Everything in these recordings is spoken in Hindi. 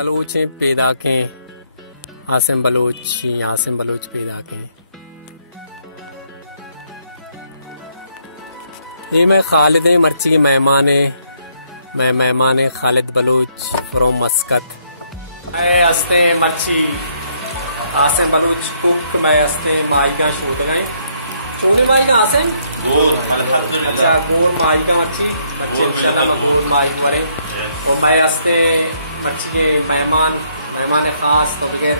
बलूच पैदा के आसिम बलूच पैदा के। ये मैं खालिद मर्ची मेहमान मैं मेहमान खालिद बलूच फ्रॉम मस्कत। मैं हंसते मर्ची आसिम बलूच कुक। मैं हंसते माइका शूट गए चौंगे माइका आसिम अच्छा गुड़ माइका मर्ची बच्चे इंशाल्लाह गुड़ माइक मरे। और मैं हंसते मर्ची के मेहमान खास तो बगैर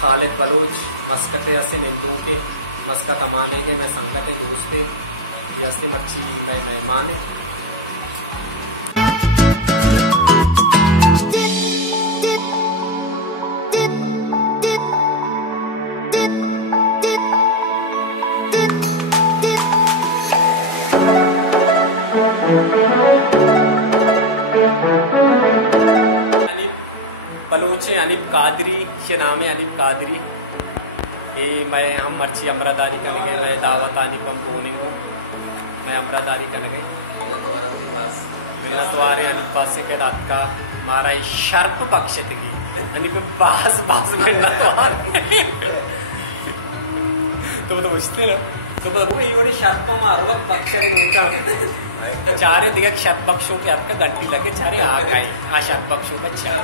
खालिद बलूच मस्कत हंसे निंदू के मस्कत अमाने के मैं संगत दोस्ते हंसते मर्ची मैं मेहमान है। बलूचे अनिब कादरी के नाम है अनिब कादरी। ये मैं हम मर्ची अमरादारी कर गए मैं दावत आनी पंपूनी हूँ मैं अमरादारी कर गई मेरा द्वारे अनिब पास के रात का मारा शर्प पक्ष थी अनिब बास मिलना तो पूछते ना तो बड़ी शर्प मारो पक्ष चारे दिया शर्प पक्षों के आपका गड्डी लगे चारे आ गए आ शर्प पक्षों का चार।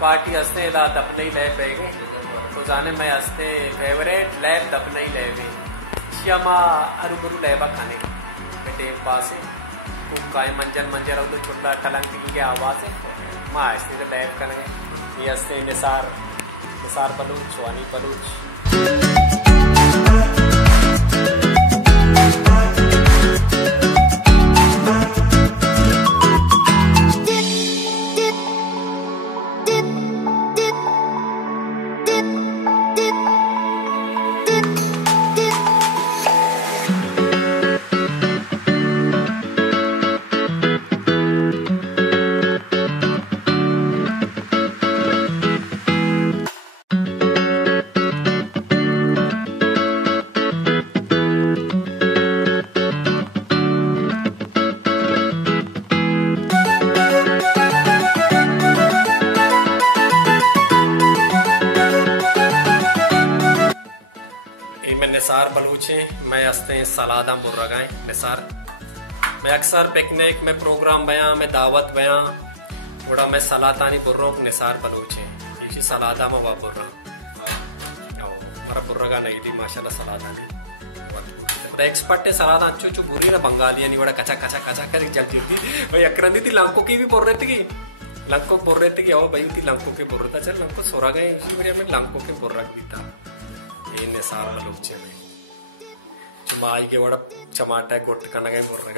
पार्टी हंसते ला दबने लैब गए तो जाने मैं हंसते फेवरेट लैब दबने लैब श्यामा अरुबरु लैबा खाने बेटे पास है मंजर तो छोटा टलंग की आवाज है माँ हंसते तो लैब खाने ये हंसते निसार बलूच वानी बलूच। निसार बलूचे मैं हंसते सलादा मुर्रगाएं निसार मैं अक्सर पिकनिक में प्रोग्राम बया मैं दावत बया थोड़ा मैं सलातानी बुर्रों निसार बलूचे इसी सलादा में वह बुर्रा हमारा बुर्रगा नहीं थी माशाल्लाह सलादानी एक्सपर्ट है सलादा अंचो बुरी ना बंगाली नहीं बड़ा कचा कचा कचा कर जब थी भाई अक्रंदी थी लंको की भी बोल रहे थे कि लंको बोल रहे थे कि ओ भाई थी लंको के बोल रहा था चल लंको सोरा गए उसी बढ़िया में लंको के बोल रख भी था ये निसार बलूचे में चुमाई के बड़ा चमाटा गोट करना गए बोल रहा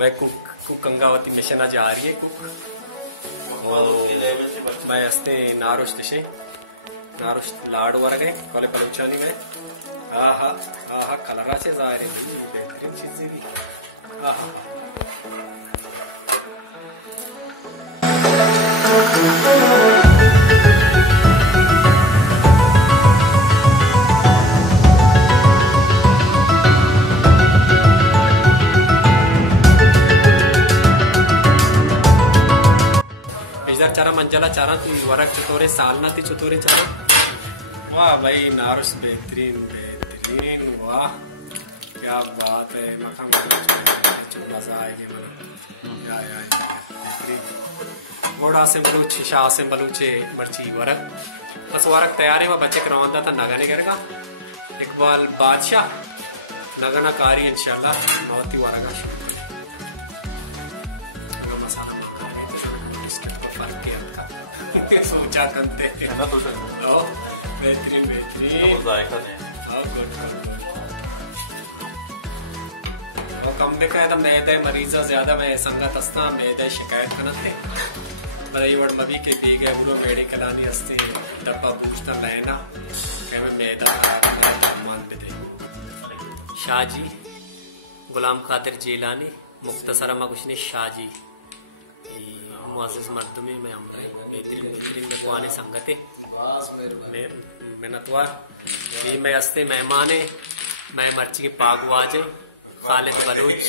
मैं कुक गंगावती मिशन आज आ रही है कुक मैं हंसते नारुश दिशे नारुश लाड़ वर गए कॉले बलूचानी में आहा आहा कलरा से जा रही थी बेहतरीन चीजें भी आहा चारा मंजला चारा थी वरक चतोरे सालना थी चतोरे चारा वाह भाई नारुस बेहतरीन वाह क्या बात है मकान मजा आएगी घोड़ा से बलूची शाह से बलूचे मर्ची वरक बस वरक तैयार है वह बच्चे करवाता था नगाने करेगा इकबाल बादशाह नगना कारी इंशाल्लाह बहुत ही वरगा सोचा करते बेहतरीन कम देखा है तो मैदे मरीजा ज्यादा मैं संगत हंसना मैदे शिकायत करते बरईवड़ मवी के बीगे बुरो मेडिकल आनी हस्ते डब्बा बूस्टर लेना के में मैदा मान दे शाहजी गुलाम खातिर जीलानी मुख्तसर मगुशनी शाहजी मुआज़िज़ मर्दमी में अमरे बेहतरीन में पुरानी संगते मेहनतवार ये मैं हस्ते मेहमाने मैं मर्ची की पागवाजे खालिद बलूच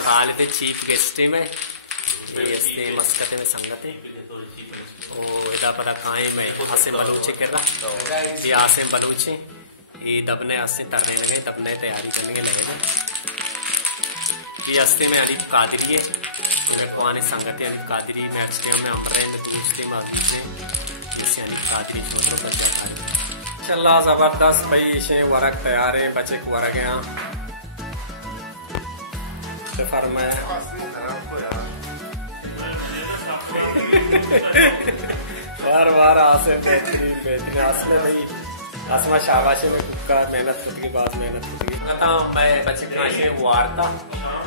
खालिद चीफ गेस्ट में ये हस्ते मस्कते में संगते और इधर पता खाए में आसिम बलूचे कर रहा ये आसिम बलूचे ये दबने हस्ते तरने लगे दबने तैयारी करने लगे ये हस्ते में अलीफ कादरी है मैं पुरानी संगते अलीफ कादरी में अच्छे में अमरे में दूसरे में जैसे अलीफ कादरी छोटों पर जाता है चला जबरदस्त भाई इसे वरक तैयार है बच्चे को वरक है सफर में बार बार आसे बेहतरीन आसमे भाई आसमा शाबाशी में कुका मेहनत होती बाद मेहनत होती आता मैं बच्चे का इसे वारता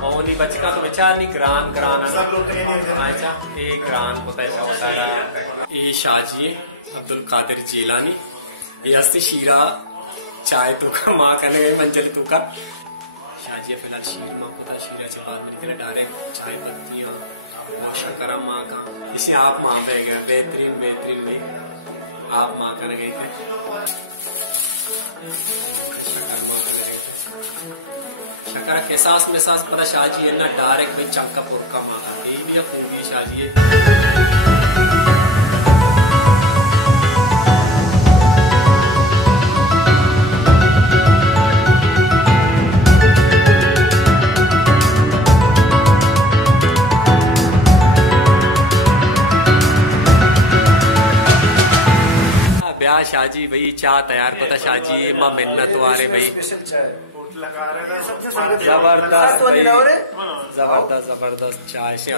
और उन्हीं बच्चे का तो बेचार नहीं ग्रान अच्छा ये ग्रान होता है होता है ये शाहजी अब्दुल कादिर जीलानी ये हस्ती शीरा चाय तो का माँ करने गए मंजली तो का शाहजी फिलहाल शीर माँ पता शीरा चला मेरे डायरेक्ट चाय बनती है शक्कर माँ का इसे आप माँ पे गए बेहतरीन में आप माँ करने गए थे शक्कर के सास में सास पता शाहजी है ना डायरेक्ट में चंका पुरका मांगा ये भी खूबी शाहजी है शाहजी भाई चाह तैयार पता शाहजी माँ मिन्नत वाले भाई जबरदस्त चाय से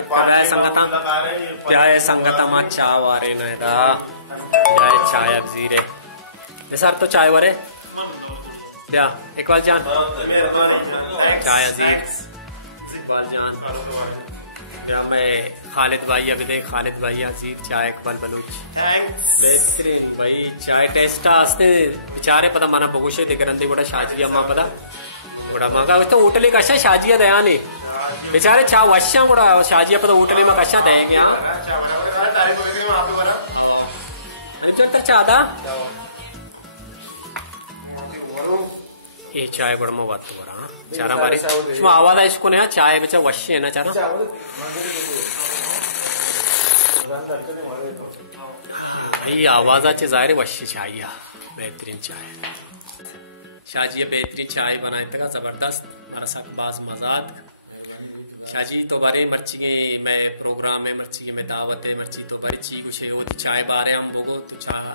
प्याय संगता माँ चाह वारे ना प्याय चाय अब जीरे सर तो चाय वारे क्या इकबाल जान चाय अजीर इकबाल जान क्या मैं खालिद भाई अभी देख खालिद भाई अजीज चाय इकबाल बलूच बेहतरीन भाई चाय टेस्ट आस्ते बेचारे पता माना बगुशे दिगरंदी बड़ा शाजिया माँ पता बड़ा मांगा तो उठले कशा शाजिया दया ने बेचारे चा वश्या बड़ा शाजिया पता उठले में कशा दे क्या चल चादा ये चाय बड़ा में बात हो रहा चारा बारी इसमें आवाज है इसको नया चाय बेचा वश्य है ना चारा ये आवाज अच्छे जाहिर वश्य चाय बेहतरीन चाय शाहजी ये बेहतरीन चाय बनाए तक जबरदस्त हमारा साथ बाज मजाक शाहजी तो बारे मर्ची के मैं प्रोग्राम में मर्ची के मैं दावत है मर्ची तो बारी ची कुछ है वो चाय बारे हम बोगो तो चाह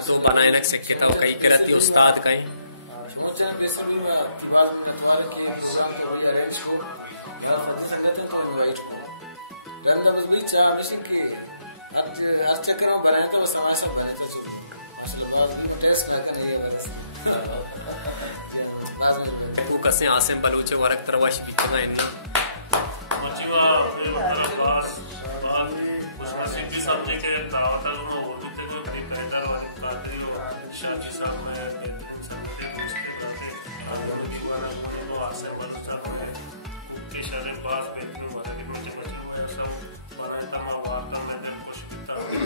तो बनाए ना सिक्के था कई करती उस्ताद कहीं तू कसे आसिम बलूचे वरक तरवाश बिकना इन्ना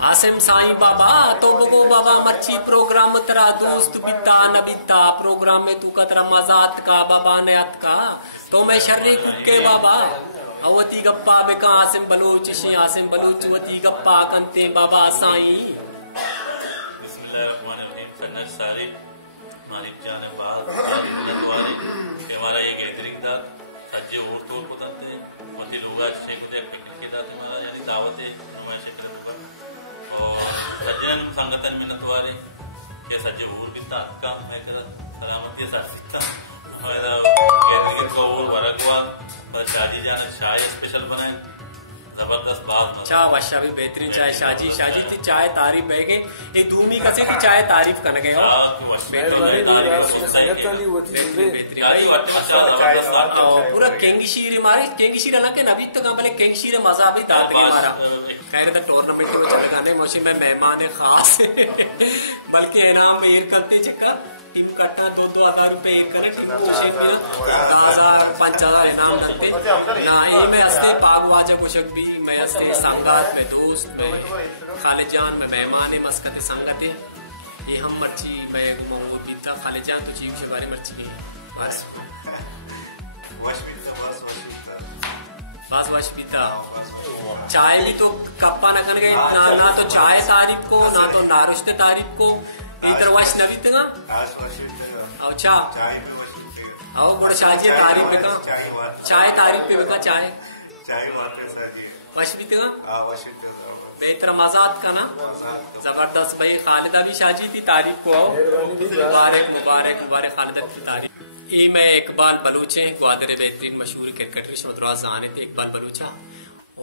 आसिम साईं बाबा तो बगो बाबा मर्ची प्रोग्राम तेरा दोस्त बिता न बिता प्रोग्राम में तू कतरा मजात का बाबा नयात का तो मैं शर्री कुके बाबा अवती गप्पा बेका आसिम बलूच शी आसिम बलूच वती गप्पा कंते बाबा साईं बिस्मिल्लाहिर्रहमानिर्रहीम सन्नत सारे मालिक जाने बात हमारा ये गैदरिंग था सज्जे और तोड़ बताते वती लोग शेख दे पिकनिक के दाते हमारा यानी दावत है नुमाइश है और सज्जन संगठन में नतवारे ये सज्जे और भी ताका मैं करा सलामती साथ हमारा गैदरिंग को और बरकवा और शादी जाने चाय स्पेशल बनाए जबरदस्त बात चाय वाशा भी बेहतरीन चाय शाजी थी चाय तारीफ बह गई ये दूमी कसे भी चाय तारीफ करने गए हो पूरा केंगशीर मारे केंगशीर अलग के नबी तो बोले केंगशीर मजा भी दाद के मारा कह रहे थे टूर्नामेंट में चले जाने मौसम में मेहमान खास बल्कि इनाम भी एक करते चक्कर टीम कट्टा 2,000 रुपए एक करे टीम को 10,000 5,000 इनाम लगते ना ये में हस्ते पाग वाजे कुछ भी मैं हस्ते संगात में दोस्त में खालिजान में मेहमान मस्कत संगत ये हम मर्ची मैं मोहब्बत पीता खालिजान तो चीज के बारे मर्ची बस वाश पीता चाय भी तो कप्पा न कर गए ना तो चाय तारीफ को ना तो नारुश्ते तारीफ को इधर वाश नबी तंगा अच्छा आओ बड़ा शाजी तारीफ पे का चाय तारीफ पे का चाय वाश भी तंगा बेहतर मजाक का ना जबरदस्त भाई खालिदा भी शाजी थी तारीफ को आओ मुबारक मुबारक मुबारक खालिदा की तारीफ ये मैं इकबाल बलूच है ग्वादर बेहतरीन मशहूर क्रिकेटर मद्रास आने थे इकबाल बलूचा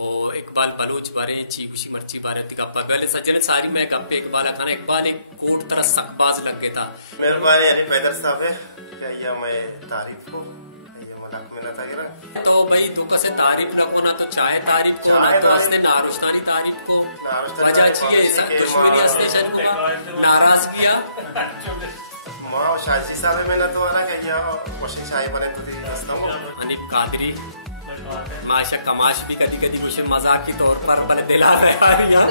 और इकबाल बलूच बारे चीगुशी मर्ची बारे गप्पा गले सजन सारी मैं गप्पे इकबाल खाना इकबाल एक कोट तरह सकबाज लग गया था मेरे बारे यानी पैदल साहब है या मैं तारीफ को ये मजाक में ना था तो भाई दुख से तारीफ न को ना तो चाय तारीफ को ना तो असने नारुश्तानी तारीफ को वजह चाहिए दुश्मनी स्टेशन को नाराज किया माँ शाजी साहब में ना तो वाला क्या वशिंग शाही बने तो थी रास्ता में अनिब कादरी माशा कमाश भी कदी कदी कुछ मजाक के तौर पर बने दिला रहा यार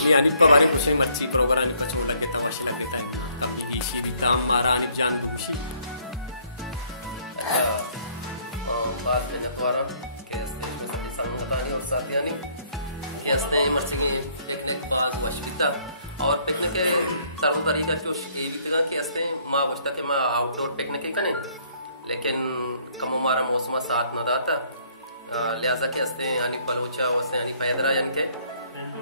ये अनिब पवारी कुछ मच्छी प्रोग्राम का छोड़ लगे था मशी लगे था कभी ईशी भी काम मारा अनिब जान खुशी बात में दोबारा के इसमें संगतानी और साथियानी के असने मच्छी में एक बात वशिता और पिकनिक के सर्व तरीका जो ये कि असते माँ बचता के माँ आउटडोर पिकनिक ही कने लेकिन कम हमारा मौसम साथ न दाता लिहाजा के असते यानी बलूचा वैसे यानी पैदरा यानी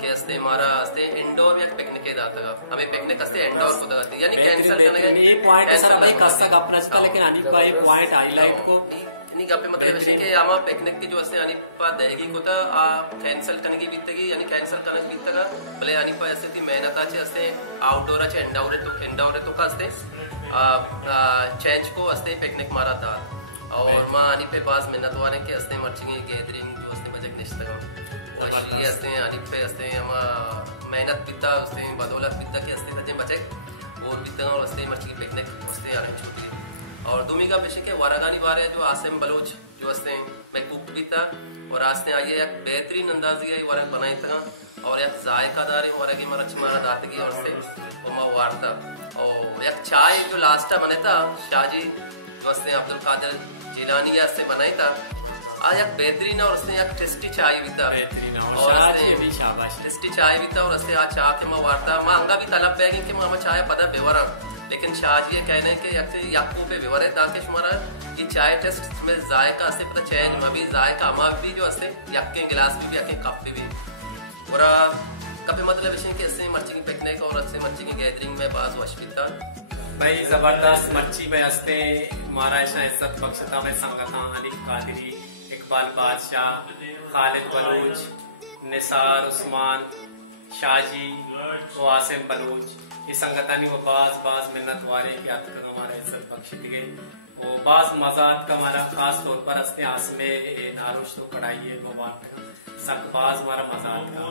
के असते हमारा असते इंडोर में पिकनिक के दाता हमें पिकनिक असते इंडोर को दाते यानी कैंसिल करने के ये पॉइंट ऐसा भाई कस्ता का प्रश्न लेकिन अनिक भाई पॉइंट हाईलाइट को नहीं गप्पे मतलब वैसे कि आमा पिकनिक की जो असते यानी पा देगी को ता कैंसिल करने की बीतगी यानी कैंसिल करने की बीतगा भले यानी पा ऐसे थी मेहनत आचे असते आउटडोर आचे इंडोर तो का असते चेंज को असते पिकनिक मारा था और माँ यानी पे पास मेहनत वाले के असते मर्ची की गैदरिंग जो असते बजट निश्चित और ये असते यानी पे असते हम मेहनत बीता असते बदौलत बीता के असते सजे बचे और बीता और असते मर्ची की पिकनिक असते यानी छूटी और दूमी का पेशे के वारागानी बारे जो आसिम बलोच जो असते मैं कुक भी था और आस्ते आइए एक बेहतरीन अंदाजी है वारा बनाई था और एक जायकादार है वारा की मरच मारा दातगी और से वो मैं वारता और एक चाय जो लास्ट बने था शाहजी जो असते अब्दुल कादिर जिलानी या से बनाई था आज एक बेहतरीन और उसने एक टेस्टी चाय भी था और टेस्टी चाय भी था और उसने आज चाय के मैं वारता माँ अंगा भी तलब बैगी कि माँ चाय पता बेवरा लेकिन शाहजी ये कहने के याकू पे विवर है ताकि हमारा ये चाय टेस्ट में जायका से पता चेंज में भी जायका अमा भी जो असते यक्के गिलास भी यक्के कप भी और कभी मतलब विषय के ऐसे मर्ची की पिकनिक और ऐसे मर्ची की गैदरिंग में बाज वशपिता भाई जबरदस्त मर्ची में हस्ते हमारा ऐसा इज्जत बख्शता में संगता अनिक कादरी इकबाल बादशाह खालिद बलूच निसार उस्मान शाहजी वासिम बलूच ये संगतानी वो बाज मिन्नत वाले की याद कर हमारा इज्जत बख्शी गई वो बाज मजाक का हमारा खास तौर पर हंसते आसमे नारुश तो कढ़ाई है सकबाज हमारा मजाक का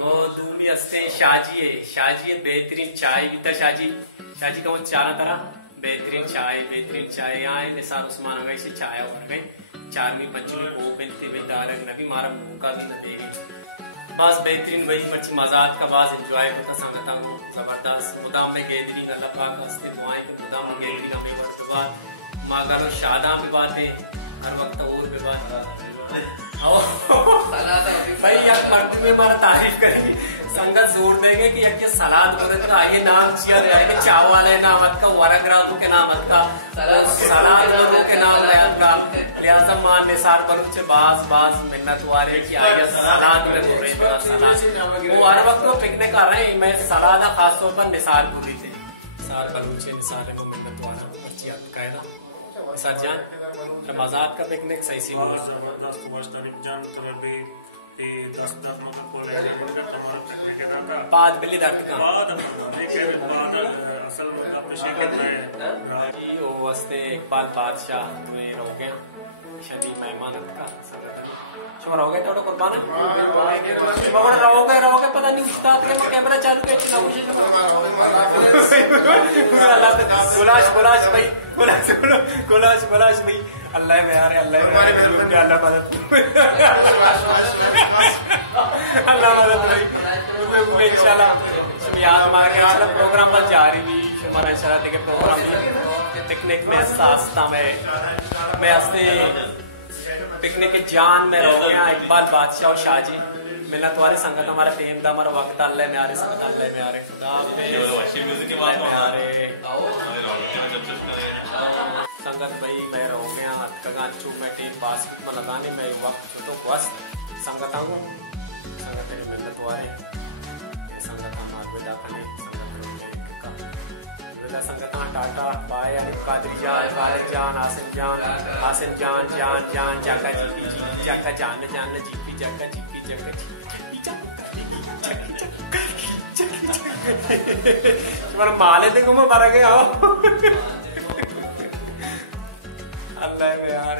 वो दूमी हंसते शाहजी बेहतरीन चाय भी था शाहजी का वो चारा तरह बेहतरीन चाय यहाँ निसार उस्मान गई से चाय और गई 4वीं 5वीं को बिनते में दारक नबी मारा भूखा भी न देगी बास बेहतरीन वही मच्छी मजाक का बाज एंजॉय होता संगता को जबरदस्त मुदाम में गैदरी का अल्लाह पाक हस्ते दुआएं के मुदाम में गैदरी का भी बात मागारो शादा में बातें हर वक्त और भी बात भाई यार मर्द में हमारा तारीफ करेंगे संगत जोर देंगे कि यार सलाद बनत का ये नाम चिया जाएगा चावल है नामत का वरग्राम के नामत का सलाद के नाम का लिहाजा मान निसार बलूच बाज मिन्नत वाले की आया सलाद में बोल रहे सलाद वो हर वक्त वो पिकनिक कर रहे हैं मैं सलाद खास तौर पर निसार बोली थे निसार बलूच निसार को मिन्नत वाला अच्छी याद का है ना अक्सर जान मजाक का पिकनिक सही सी बोल जबरदस्त वस्तानी जान तो भी 10 मतलब बोले बाद बिल्ली दर्द का बाद असल अपने शिकत में ओ वस्ते इकबाल बादशाह तुम्हें रहो गया शदी मेहमानत का शुक्र हो गया थोड़ा कुर्बान रहोगे पता नहीं उस्ताद के कैमरा चालू किया गुलाश भाई अल्लाह में यार अल्लाह मदद अल्लाह मदद भाई इंशाल्लाह याद मार के प्रोग्राम पर जा रही थी हमारा इंशाल्लाह देखे प्रोग्राम पिकनिक में आस्ता में पिकनिक के जान में रहो गया इकबाल बादशाह और शाहजी मिलना तुम्हारे संगत हमारे प्रेम दा हमारा वक्त अल्लाह में आ रहे संगत अल्लाह में आ रहे संगत भाई मैं रहो गया कगान चूक में टीम बास्केट में लगाने में वक्त तो बस संगत आऊँ संगत मिलना तुम्हारे संगत हमारे विदा खने संगत टाटा बाय कादरी जान वाले जान आसिम जान जाका जीपी जाका जान जीपी जाका जीपी जाका तुम्हारा माले देखो मैं मर गया अल्लाह में यार